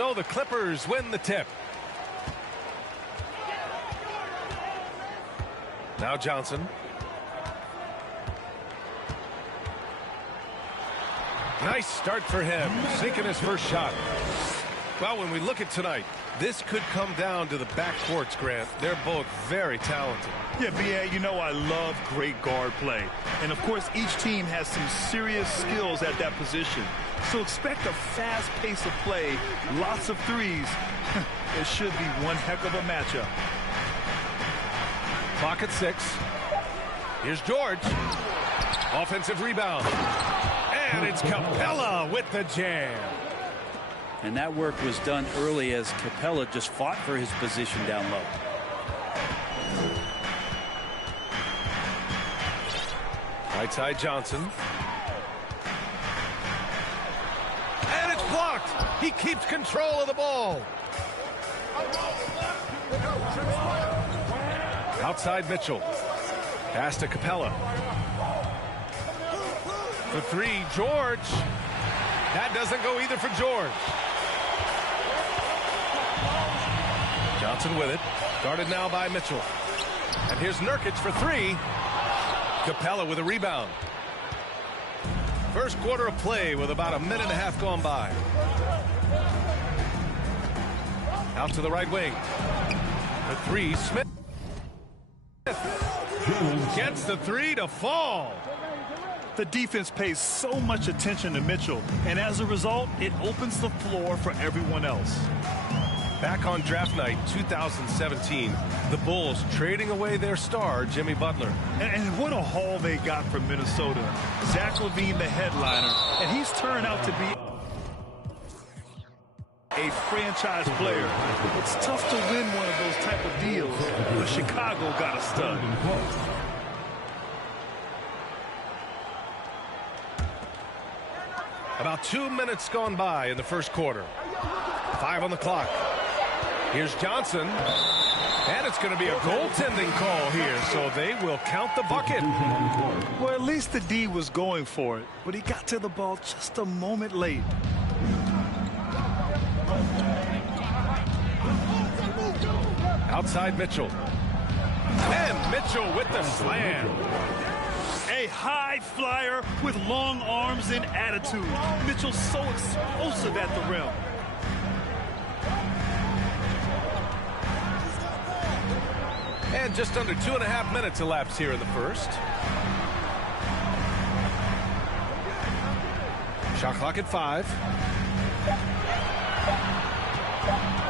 So the Clippers win the tip. Now Johnson. Nice start for him, sinking his first shot. Well, when we look at tonight, this could come down to the backcourts, Grant. They're both very talented. Yeah, B.A., you know I love great guard play. And, of course, each team has some serious skills at that position. So expect a fast pace of play, lots of threes. It should be one heck of a matchup. Clock at 6. Here's George. Offensive rebound. And it's Capella with the jam. And that work was done early as Capella just fought for his position down low. Right side Johnson. And it's blocked. He keeps control of the ball. Outside Mitchell. Pass to Capella. For three, George. That doesn't go either for George. Johnson with it. Guarded now by Mitchell. And here's Nurkic for three. Capella with a rebound. First quarter of play with about a minute and a half gone by. Out to the right wing. The three, Smith. Gets the three to fall. The defense pays so much attention to Mitchell, and as a result, it opens the floor for everyone else. Back on draft night 2017, the Bulls trading away their star, Jimmy Butler. And what a haul they got from Minnesota. Zach LaVine, the headliner, and he's turned out to be a franchise player. It's tough to win one of those type of deals, but Chicago got a stud. About 2 minutes gone by in the first quarter. 5 on the clock. Here's Johnson. And it's going to be a goaltending call here, so they will count the bucket. Well, at least the D was going for it, but he got to the ball just a moment late. Outside Mitchell. And Mitchell with the slam. A high flyer with long arms and attitude. Mitchell's so explosive at the rim. And just under 2.5 minutes elapsed here in the first. Shot clock at 5.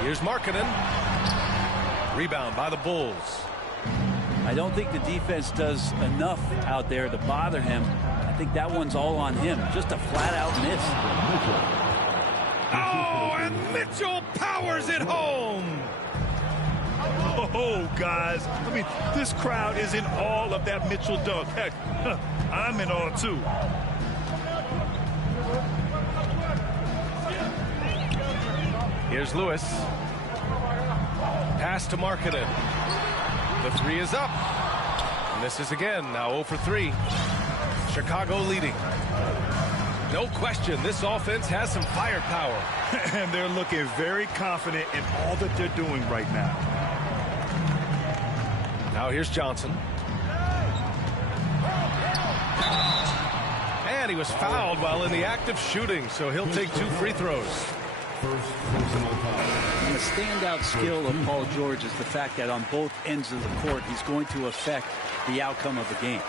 Here's Markkanen. Rebound by the Bulls. I don't think the defense does enough out there to bother him. I think that one's all on him. Just a flat-out miss. Oh, and Mitchell powers it home. Oh, guys. I mean, this crowd is in awe of that Mitchell dunk. Heck, I'm in awe, too. Here's Lewis. Pass to Markkanen. The three is up. Misses again. Now 0 for 3. Chicago leading. No question, this offense has some firepower. And they're looking very confident in all that they're doing right now. Now here's Johnson. And he was fouled while in the act of shooting, so he'll take 2 free throws. And the standout skill of Paul George is the fact that on both ends of the court, he's going to affect the outcome of the game.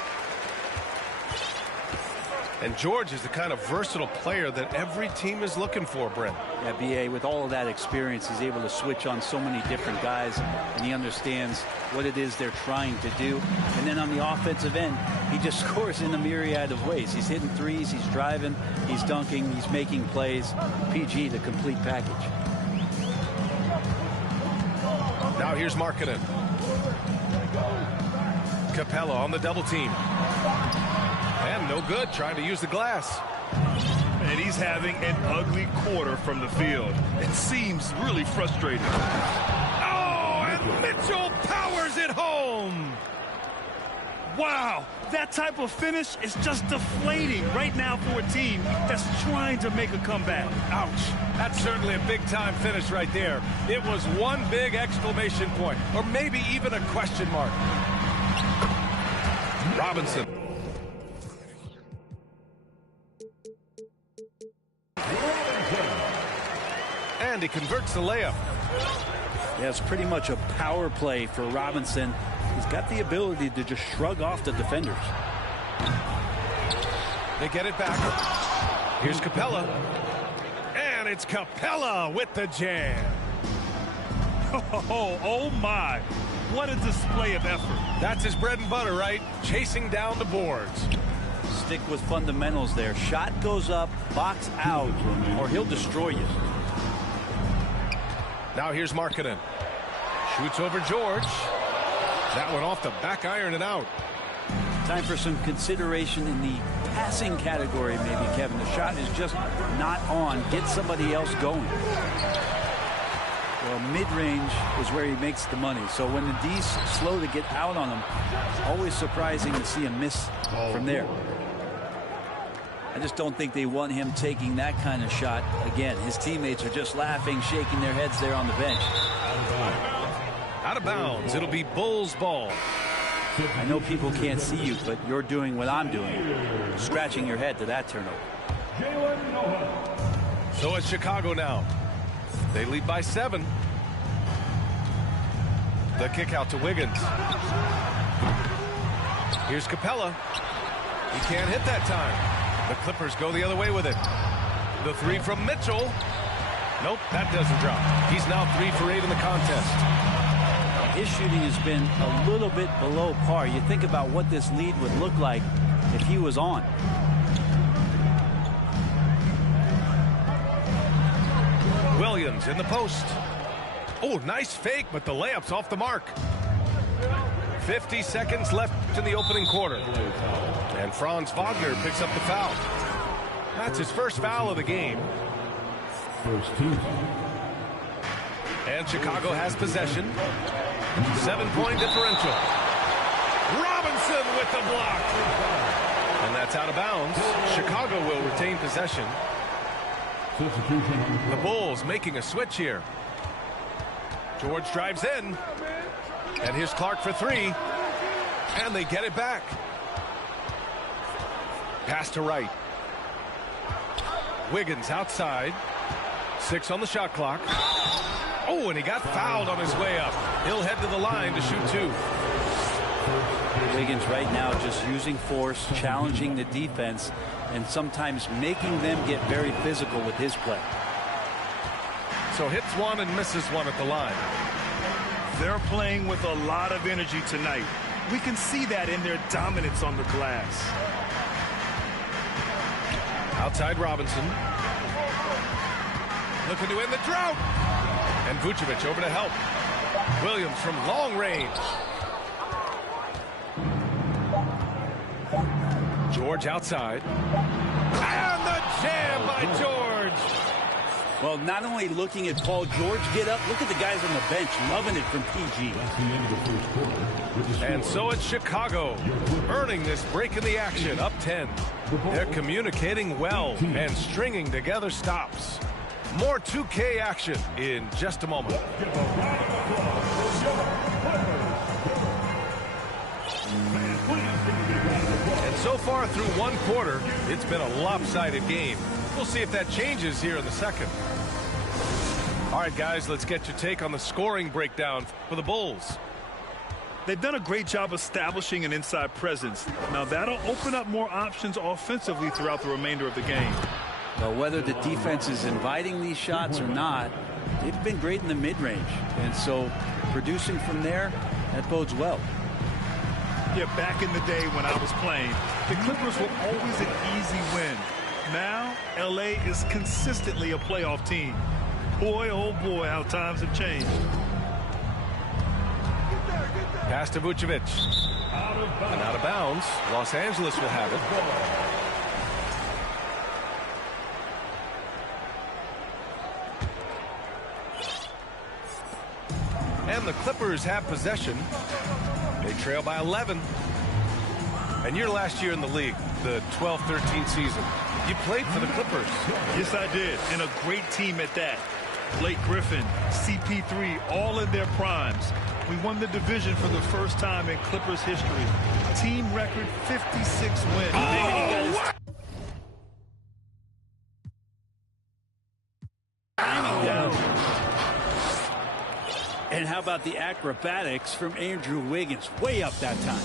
And George is the kind of versatile player that every team is looking for, Brent. Yeah, B.A., with all of that experience, he's able to switch on so many different guys, and he understands what it is they're trying to do. And then on the offensive end, he just scores in a myriad of ways. He's hitting threes, he's driving, he's dunking, he's making plays. PG, the complete package. Now here's Markkanen. Capella on the double team. And no good, trying to use the glass. And he's having an ugly quarter from the field. It seems really frustrating. Oh, and Mitchell powers it home. Wow, that type of finish is just deflating right now for a team that's trying to make a comeback. Ouch. That's certainly a big-time finish right there. It was one big exclamation point, or maybe even a question mark. Robinson. And he converts the layup. Yeah, it's pretty much a power play for Robinson. He's got the ability to just shrug off the defenders. They get it back. Here's Capella. And it's Capella with the jam. Oh my. What a display of effort. That's his bread and butter, right? Chasing down the boards. Stick with fundamentals there. Shot goes up, box out, or he'll destroy you. Now here's Markkanen. Shoots over George. That one off the back iron and out. Time for some consideration in the passing category, maybe, Kevin. The shot is just not on. Get somebody else going. Well, mid-range is where he makes the money. So when the D's slow to get out on him, always surprising to see him miss from there. I just don't think they want him taking that kind of shot again. His teammates are just laughing, shaking their heads there on the bench. Out of bounds. It'll be Bulls ball. I know people can't see you, but you're doing what I'm doing. Scratching your head to that turnover. So it's Chicago now. They lead by 7. The kick out to Wiggins. Here's Capella. He can't hit that time. The Clippers go the other way with it. The three from Mitchell. Nope, that doesn't drop. He's now 3 for 8 in the contest. His shooting has been a little bit below par. You think about what this lead would look like if he was on. Williams in the post. Oh, nice fake, but the layup's off the mark. 50 seconds left in the opening quarter. And Franz Wagner picks up the foul. That's his first foul of the game. And Chicago has possession. 7-point differential. Robinson with the block. And that's out of bounds. Chicago will retain possession. The Bulls making a switch here. George drives in. And here's Clark for 3. And they get it back. Pass to Wright. Wiggins outside. 6 on the shot clock. Oh, and he got fouled on his way up. He'll head to the line to shoot 2. Wiggins right now just using force, challenging the defense, and sometimes making them get very physical with his play. so hits one and misses one at the line. They're playing with a lot of energy tonight. We can see that in their dominance on the glass. Outside Robinson. Looking to end the drought. And Vucevic over to help. Williams from long range. George outside. And the jam by George. Well, not only looking at Paul George get up, look at the guys on the bench loving it from PG. And so it's Chicago earning this break in the action, up 10. They're communicating well and stringing together stops. More 2K action in just a moment. And so far through one quarter, it's been a lopsided game. We'll see if that changes here in the second. All right, guys, let's get your take on the scoring breakdown for the Bulls. They've done a great job establishing an inside presence. Now, that'll open up more options offensively throughout the remainder of the game. Well, whether the defense is inviting these shots or not, they've been great in the mid-range. And so producing from there, that bodes well. Yeah, back in the day when I was playing, the Clippers were always an easy win. Now, L.A. is consistently a playoff team. Boy, oh boy, how times have changed. Pass to Vucevic. And out of bounds. Los Angeles will have it. And the Clippers have possession. They trail by 11. And your last year in the league, the 12-13 season, you played for the Clippers. Yes, I did. And a great team at that. Blake Griffin, CP3, all in their primes. We won the division for the first time in Clippers history. Team record 56 wins. Oh, and how about the acrobatics from Andrew Wiggins? Way up that time.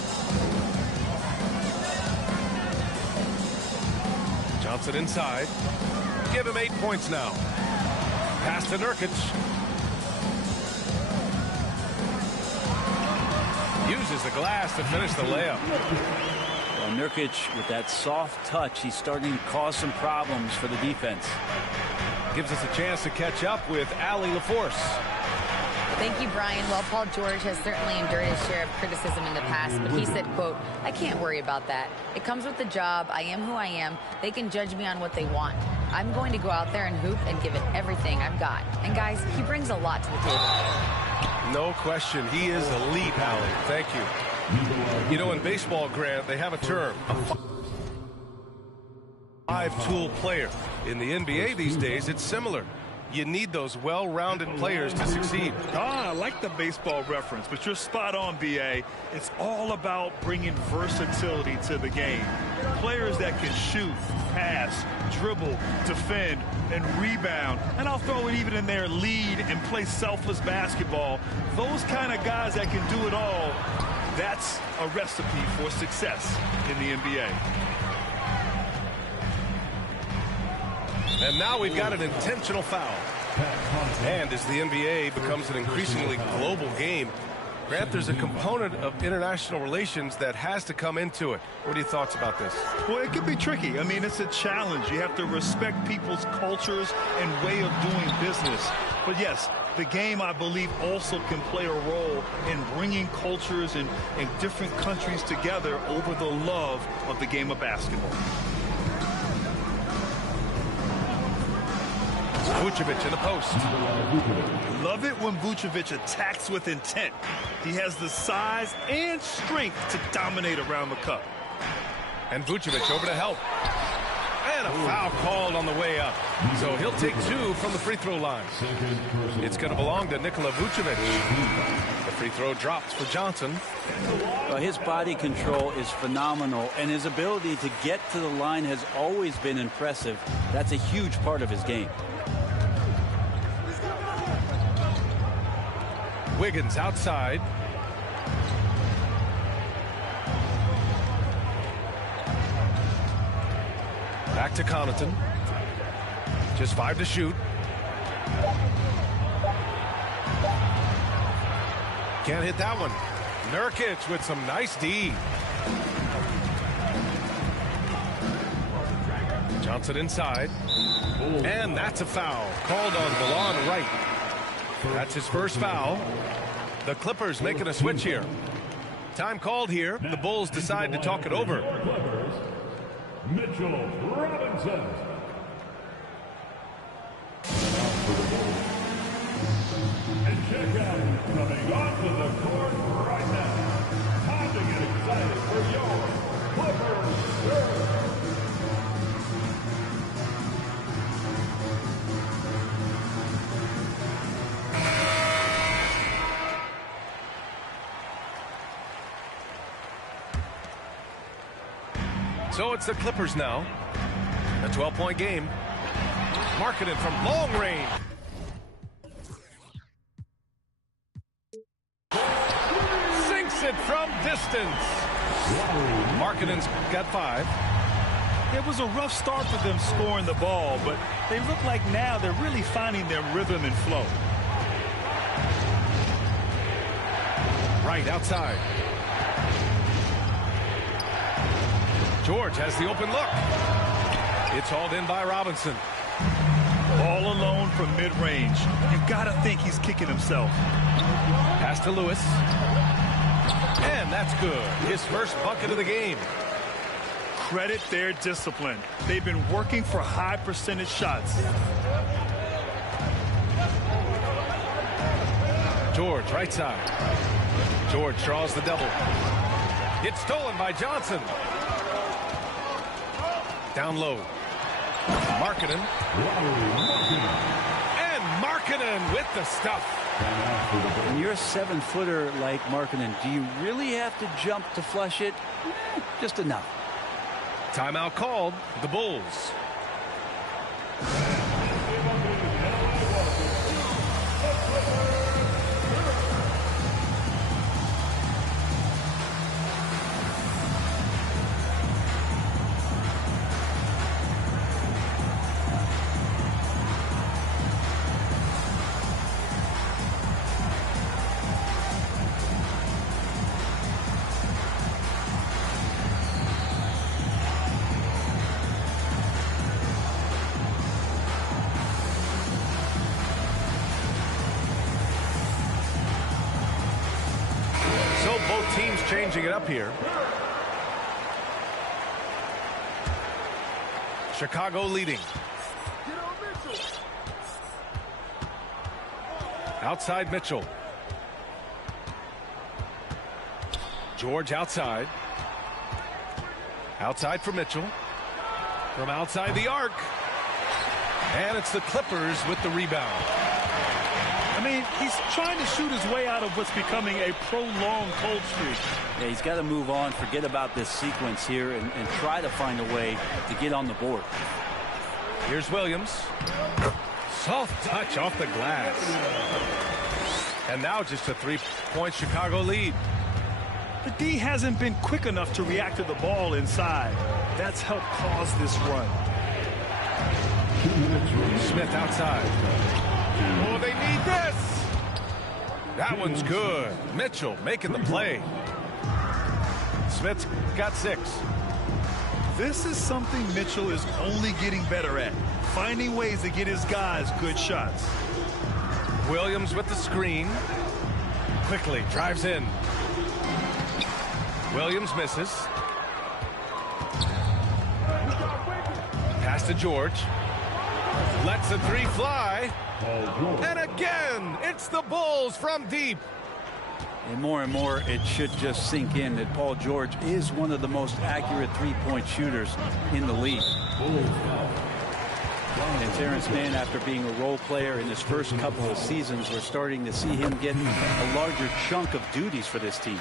Johnson inside. Give him 8 points now. Pass to Nurkic. Uses the glass to finish the layup. Well, Nurkic, with that soft touch, he's starting to cause some problems for the defense. Gives us a chance to catch up with Allie LaForce. Thank you, Brian. Well, Paul George has certainly endured his share of criticism in the past, but he said, quote, "I can't worry about that. It comes with the job. I am who I am. They can judge me on what they want. I'm going to go out there and hoop and give it everything I've got." And, guys, he brings a lot to the table. No question. He is elite, Allie. Thank you. You know, in baseball, Grant, they have a term. A five-tool player. In the NBA these days, it's similar. You need those well-rounded players to succeed. I like the baseball reference, but you're spot on, B.A. It's all about bringing versatility to the game. Players that can shoot, pass, dribble, defend, and rebound. And I'll throw it even in there, lead and play selfless basketball. Those kind of guys that can do it all, that's a recipe for success in the NBA. And now we've got an intentional foul. And as the NBA becomes an increasingly global game, Grant, there's a component of international relations that has to come into it. What are your thoughts about this? Well, it can be tricky. I mean, it's a challenge. You have to respect people's cultures and way of doing business. But yes, the game, I believe, also can play a role in bringing cultures in different countries together over the love of the game of basketball. Vucevic in the post. Love it when Vucevic attacks with intent. He has the size and strength to dominate around the cup. And Vucevic over to help. And a foul called on the way up. So he'll take 2 from the free throw line. It's going to belong to Nikola Vucevic. The free throw drops for Johnson. Well, his body control is phenomenal, and his ability to get to the line has always been impressive. That's a huge part of his game. Wiggins outside. Back to Connaughton. Just 5 to shoot. Can't hit that one. Nurkic with some nice D. Johnson inside. And that's a foul. Called on Milan Wright. That's his first foul. The Clippers making a switch here. Time called here. The Bulls decide to talk it over. Mitchell Robinson. And check out coming onto the court right now. Time to get excited for your Clippers. So it's the Clippers now. A 12-point game. Markkanen from long range. Sinks it from distance. Markkanen's got 5. It was a rough start for them scoring the ball, but they look like now they're really finding their rhythm and flow. Right outside. George has the open look. It's hauled in by Robinson. All alone from mid-range. You got to think he's kicking himself. Pass to Lewis. And that's good. His first bucket of the game. Credit their discipline. They've been working for high percentage shots. George, right side. George draws the double. It's stolen by Johnson. Down low. Markkanen. And Markkanen with the stuff. When you're a 7-footer like Markkanen, do you really have to jump to flush it? Just enough. Timeout called. The Bulls. Teams changing it up here. Chicago leading. Outside Mitchell. George outside. Outside for Mitchell. From outside the arc. And it's the Clippers with the rebound. I mean, he's trying to shoot his way out of what's becoming a prolonged cold streak. Yeah, he's got to move on, forget about this sequence here, and try to find a way to get on the board. Here's Williams. Soft touch off the glass. And now just a 3-point Chicago lead. The D hasn't been quick enough to react to the ball inside. That's helped cause this run. Smith outside. Oh, they need this. That one's good. Mitchell making the play. Smith's got 6. This is something Mitchell is only getting better at. Finding ways to get his guys good shots. Williams with the screen. Quickly drives in. Williams misses. Pass to George. Lets the 3 fly. And again, it's the Bulls from deep. And more, it should just sink in that Paul George is one of the most accurate 3-point shooters in the league. And Terrence Mann, after being a role player in his first couple of seasons, we're starting to see him get a larger chunk of duties for this team.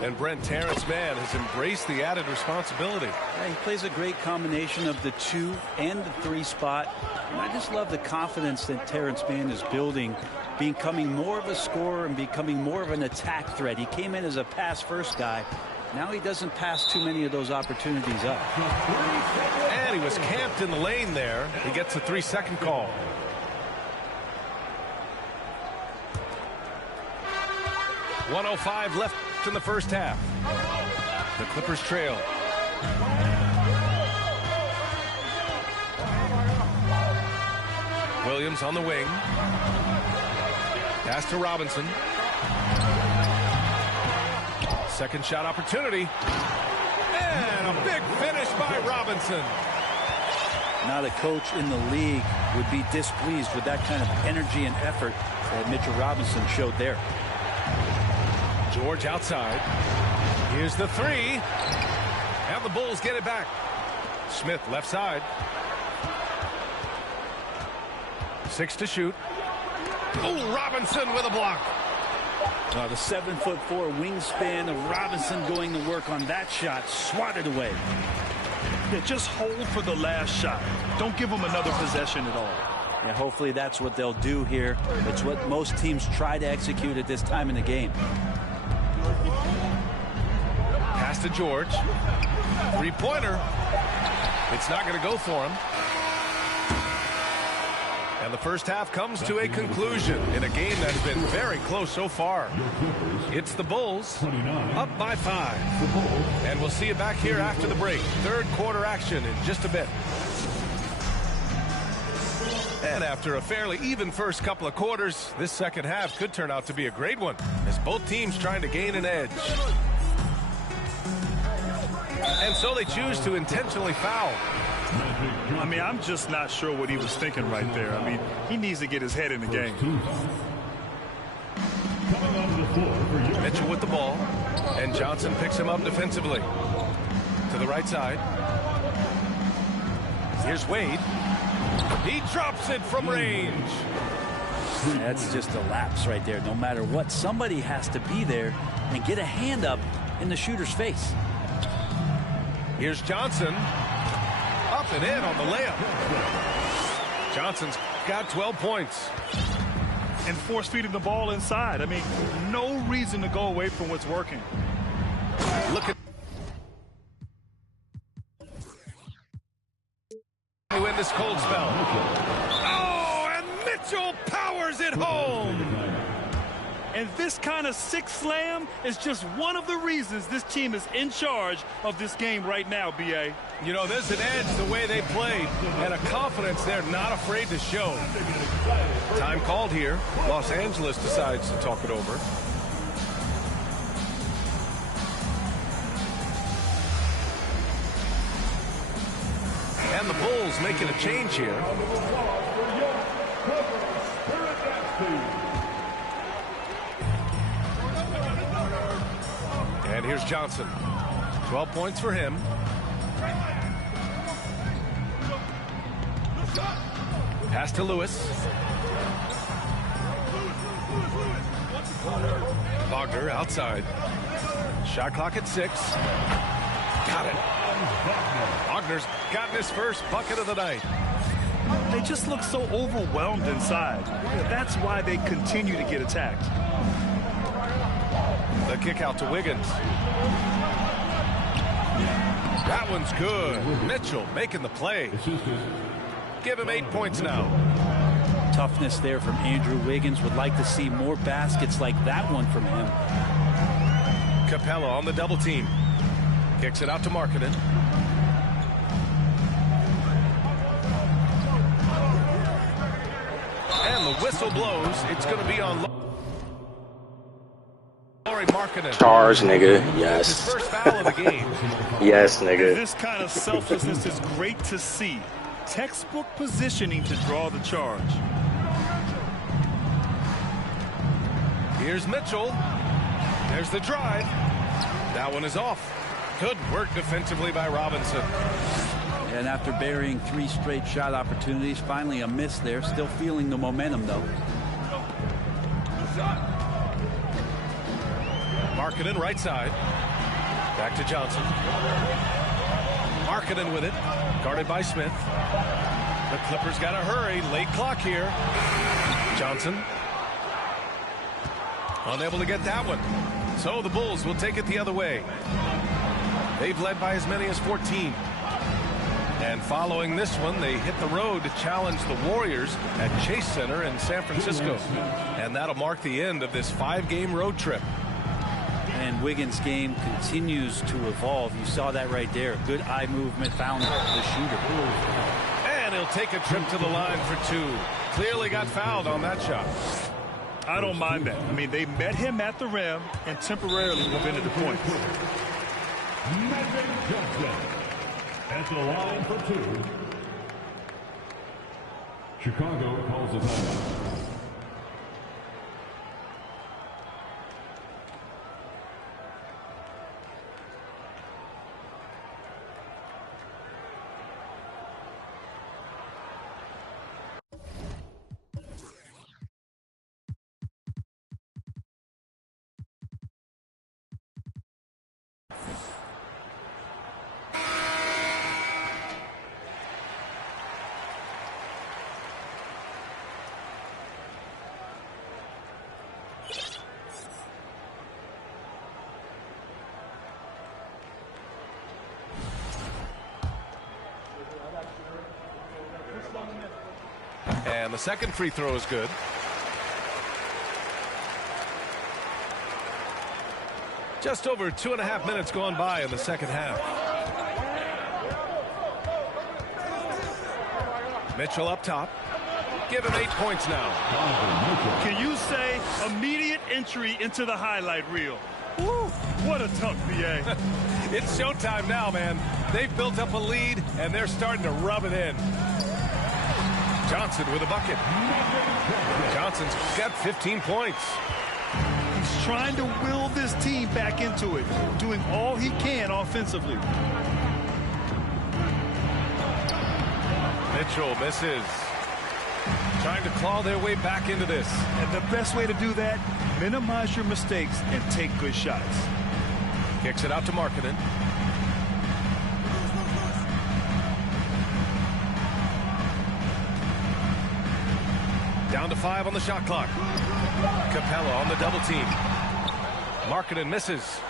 And Brent, Terrence Mann has embraced the added responsibility. Yeah, he plays a great combination of the 2 and the 3 spot. And I just love the confidence that Terrence Mann is building, becoming more of a scorer and becoming more of an attack threat. He came in as a pass-first guy. Now he doesn't pass too many of those opportunities up. And he was camped in the lane there. He gets a 3-second call. .105 left in the first half. The Clippers trail. Williams on the wing. Pass to Robinson. Second shot opportunity. And a big finish by Robinson. Not a coach in the league would be displeased with that kind of energy and effort that Mitchell Robinson showed there. George outside. Here's the three. And the Bulls get it back. Smith left side. 6 to shoot. Oh, Robinson with a block. The 7'4" wingspan of Robinson going to work on that shot. Swatted away. Yeah, just hold for the last shot. Don't give them another possession at all. Yeah, hopefully that's what they'll do here. It's what most teams try to execute at this time in the game. Pass to George. Three-pointer. It's not going to go for him. And the first half comes to a conclusion in a game that's been very close so far. It's the Bulls up by 5. And we'll see you back here after the break. Third quarter action in just a bit. And after a fairly even first couple of quarters, this second half could turn out to be a great one as both teams trying to gain an edge. And so they choose to intentionally foul. I mean, I'm just not sure what he was thinking right there. I mean, he needs to get his head in the game. Mitchell with the ball, and Johnson picks him up defensively. To the right side. Here's Wade. He drops it from range. That's just a lapse right there. No matter what, somebody has to be there and get a hand up in the shooter's face. Here's Johnson. Up and in on the layup. Johnson's got 12 points. And force-feeding the ball inside. I mean, no reason to go away from what's working. Look at win this cold spell. Oh, and Mitchell powers it home. And this kind of six slam is just one of the reasons this team is in charge of this game right now, B.A. You know, there's an edge the way they played and a confidence they're not afraid to show. Time called here. Los Angeles decides to talk it over. And the Bulls making a change here. And here's Johnson. 12 points for him. Pass to Lewis. Wagner outside. Shot clock at 6. Got it. Wagner's gotten his first bucket of the night. They just look so overwhelmed inside. That's why they continue to get attacked. The kick out to Wiggins. That one's good. Mitchell making the play. Give him 8 points now. Toughness there from Andrew Wiggins. Would like to see more baskets like that one from him. Capella on the double team. Kicks it out to Markkanen. And the whistle blows. It's going to be on Markkanen. Stars, nigga. Yes. His first foul of the game. Yes, nigga. This kind of selflessness is great to see. Textbook positioning to draw the charge. Here's Mitchell. There's the drive. That one is off. Good work defensively by Robinson. And after burying 3 straight shot opportunities, finally a miss there. Still feeling the momentum, though. Markkanen right side. Back to Johnson. Markkanen with it. Guarded by Smith. The Clippers got to hurry. Late clock here. Johnson. Unable to get that one. So the Bulls will take it the other way. They've led by as many as 14. And following this one, they hit the road to challenge the Warriors at Chase Center in San Francisco. And that'll mark the end of this 5-game road trip. And Wiggins' game continues to evolve. You saw that right there. Good eye movement, found the shooter. And he'll take a trip to the line for 2. Clearly got fouled on that shot. I don't mind that. I mean, they met him at the rim and temporarily prevented the points. Magic Johnson at the line for 2. Chicago calls a timeout. And the second free throw is good. Just over 2.5 minutes gone by in the second half. Mitchell up top. Give him 8 points now. Can you say immediate entry into the highlight reel? Woo, what a tough BA. It's showtime now, man. They've built up a lead, and they're starting to rub it in. Johnson with a bucket. Johnson's got 15 points. He's trying to will this team back into it, doing all he can offensively. Mitchell misses. Trying to claw their way back into this. And the best way to do that, minimize your mistakes and take good shots. Kicks it out to Markkanen. Down to 5 on the shot clock. Capella on the double team. Markkanen misses.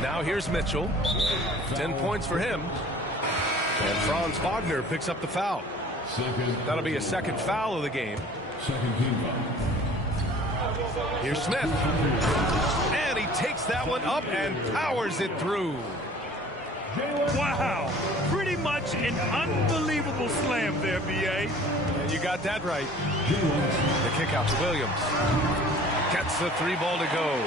Now here's Mitchell. 10 points for him. And Franz Wagner picks up the foul. That'll be a second foul of the game. Second team foul. Here's Smith. And he takes that one up and powers it through. Wow, pretty much an unbelievable slam there, B.A. And you got that right. The kick out to Williams. Gets the 3 ball to go.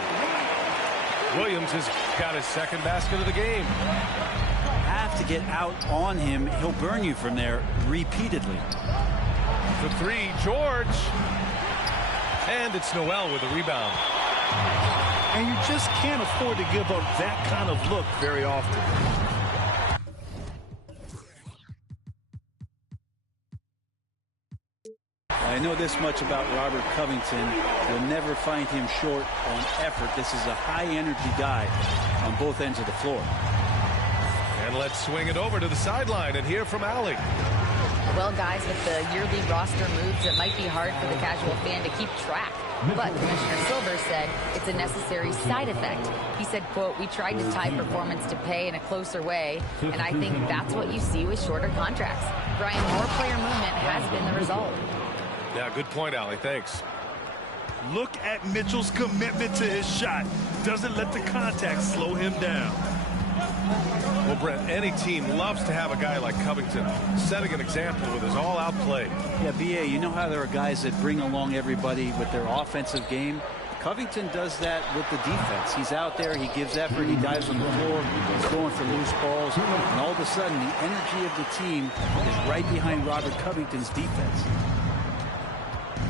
Williams has got his second basket of the game. Have to get out on him. He'll burn you from there repeatedly. For 3, George. And it's Noel with the rebound. And you just can't afford to give up that kind of look very often. I know this much about Robert Covington. You'll never find him short on effort. This is a high-energy guy on both ends of the floor. And let's swing it over to the sideline and hear from Allie. Well, guys, with the yearly roster moves, it might be hard for the casual fan to keep track. But Commissioner Silver said it's a necessary side effect. He said, quote, "We tried to tie performance to pay in a closer way, and I think that's what you see with shorter contracts." Brian, more player movement has been the result. Yeah, good point, Allie. Thanks. Look at Mitchell's commitment to his shot. Doesn't let the contact slow him down. Well, Brent, any team loves to have a guy like Covington setting an example with his all-out play. Yeah, B.A., you know how there are guys that bring along everybody with their offensive game? Covington does that with the defense. He's out there, he gives effort, he dives on the floor, he's going for loose balls, and all of a sudden the energy of the team is right behind Robert Covington's defense.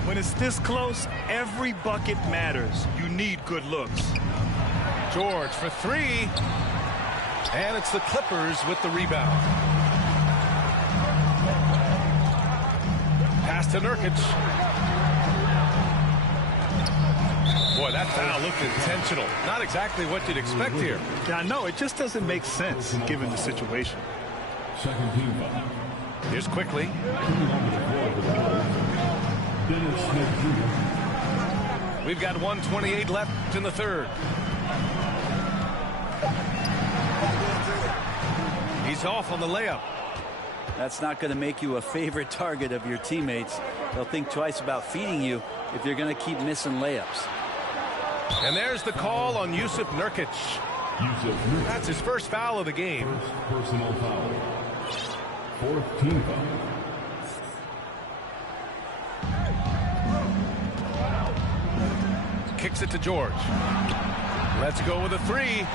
When it's this close, every bucket matters. You need good looks. George for 3. And it's the Clippers with the rebound. Pass to Nurkic. Boy, that foul looked intentional. Not exactly what you'd expect here. Yeah, I know. It just doesn't make sense given the situation. Second team foul. Here's quickly. Dennis Smith Jr. We've got 1:28 left in the third. He's off on the layup. That's not going to make you a favorite target of your teammates. They'll think twice about feeding you if you're going to keep missing layups. And there's the call on Jusuf Nurkic. That's his first foul of the game. First personal foul. Fourth team foul. Kicks it to George. Let's go with a three.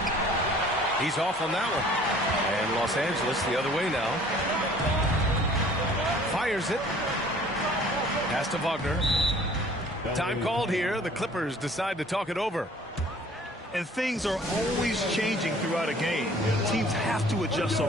He's off on that one. And Los Angeles the other way now. Fires it. Pass to Wagner. Time called here. The Clippers decide to talk it over. And things are always changing throughout a game. Teams have to adjust on the